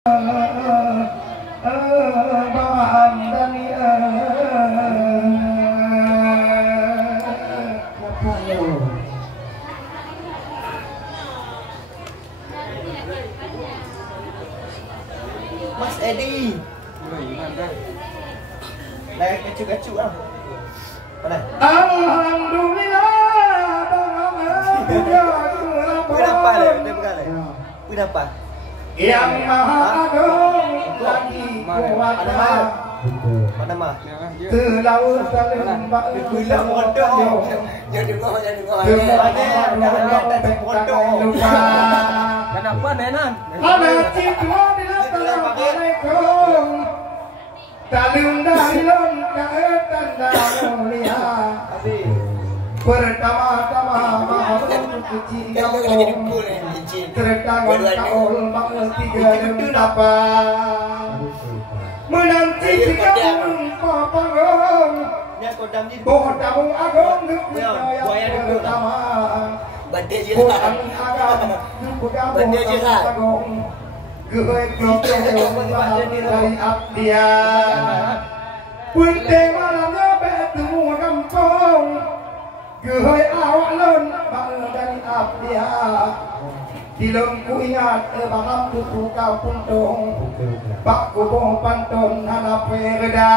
bahan dari Mas Edi. Dah kacuk-kacuk lah. Mana? Alhamdulillah. Kenapa le? Kenapa? Yang maha agung lagi kuasa. Mana mah? Terlalu terlembab Pulang bodoh. Jadi kau. Kenapa nenan? Ada cikgu di Assalamualaikum. Talung dari lon kaetan dan mulia. Pertama-tama mahrum kecil kaum tertangan kaul makna tiga dan dapat menanti kaum papangong bodamu agong yang pertama bodan agam benda agong gue kelopeng dari abdia punte malamnya bertemu kampung Gehoi awak lon bang dari abdia Dilom ku ingat baham kuku kau puntung Bak kubung pantun hanape reda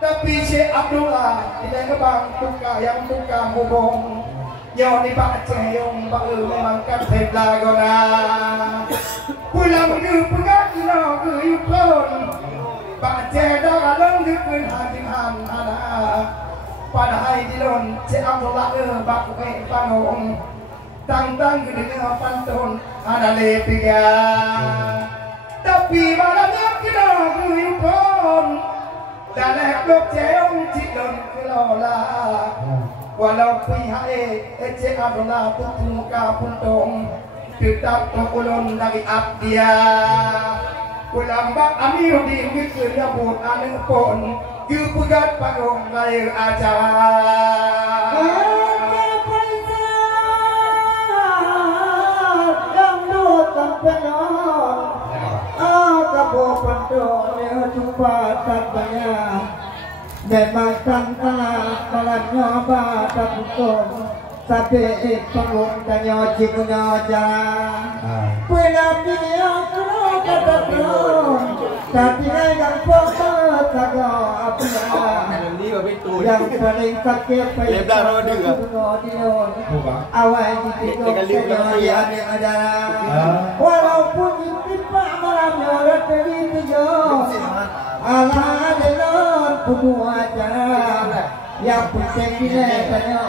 Tapi Syekh Abdullah tidak ngebang tuka yang tukang hubung Nyoni bak ceyong bak memang kan hebla gona Pulang ke pengat no ke yukon Bak cedok along dukun hajim anak pada hari dilon Cik Abdullah baku ke panggung tang-tang gede dengan pantun ada lepiga tapi malamnya kita kuyupon dan eklok ceong cilon kelola walau pihak Cik Abdullah putu muka puntung tetap tokulon dari abdia pulang bak amir di wikir nyabut aneh pon Yu pegat panggung lahir acara yang dutan penon Kapo pendok dia jumpa tak banyak memang tanpa malam nyoba tak butuh tapi panggung tanya cipunya jalan pulang dia kalau kata penon tapi yang foto tak yang paling sakit awal yang ada walaupun impian malamnya ratri tujuh ala delon semua acara yang penting kita